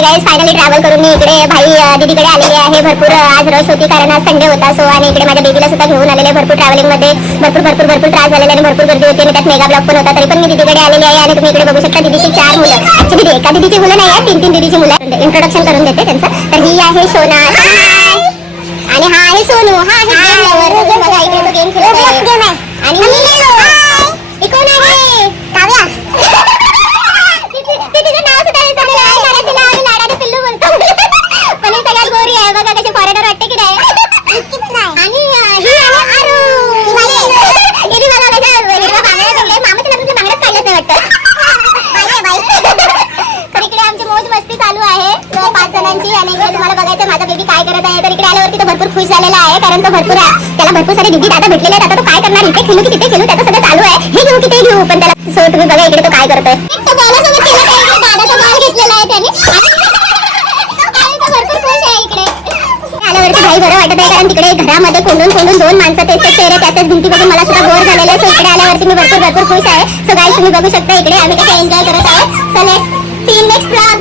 Hi guys, finally travel करून मी इकडे भाई दीदीकडे आलेली आहे. भरपूर आज रश होती कारण आज संडे होता. सो आणि इकडे माझ्या बेबीला सुद्धा घेऊन आलेले. भरपूर ट्रॅव्हलिंग मध्ये भरपूर त्रास झालेला आणि भरपूर गर्दी होती आणि त्यात मेगा ब्लॉक पण होता. तरी पण मी दीदीकडे आलेली आहे आणि तुम्ही इकडे बघू शकता दीदीची 4 मुलं. ऍक्च्युली एका दीदीची मुलं नाही आहे, 3 दीदीची मुलं. इंट्रोडक्शन करून देते त्यांचं. तर ही आहे सोना आणि हा आहे सोनू. हा आहे गेम लवर. बघा इकडे तो गेम खेळत आहे. आणि ही कोण आहे? काव्या. तिचं नाव सुद्धा विसरलेलं आहे कारण तिला आम्ही लाडाने पिल्लू बोलतो. पण ही सगळ्यात गोरी आहे. बघा कशी फॉरेनर वाटते की नाही. आणि ही आहे आरू. हिने मला कसं हिरवा बांगड्या दिले. मामाच्या लग्नात बांगड्याच काढल्याच नाही वाटतं. तर इकडे आमची मौज मस्ती चालू आहे 5 जणांची. आणि इकडे तुम्हाला बघायचं माझा बेबी काय करत आहे. तर इकडे आल्यावरती तो भरपूर खुश झालेला आहे कारण तो त्याला भरपूर सारे दीदी दादा भेटलेले आहेत. आता तो काय करणार, इथे खेळू की तिथे खेळू, त्याचं सगळं चालू आहे. हे घेऊ की ते घेऊ. पण त्याला सो तुम्ही बघा इकडे तो काय करतोय. तो बॉलासोबत खेळत आहे. इकडे दादाचा बॉल घेतलेला आहे त्याने. आणि तो भरपूर खुश आहे इकडे. आल्यावरती भाई बरं वाटत आहे कारण तिकडे घरामध्ये कोंडून 2 माणसं तेच चेहरे त्याच भिंती बघून मला सुद्धा बोर झालेलं आहे. सो इकडे आल्यावरती मी भरपूर खुश आहे. सो गाईस तुम्ही बघू शकता इकडे आम्ही कसं एन्जॉय करत आहे. So let's see in next vlog.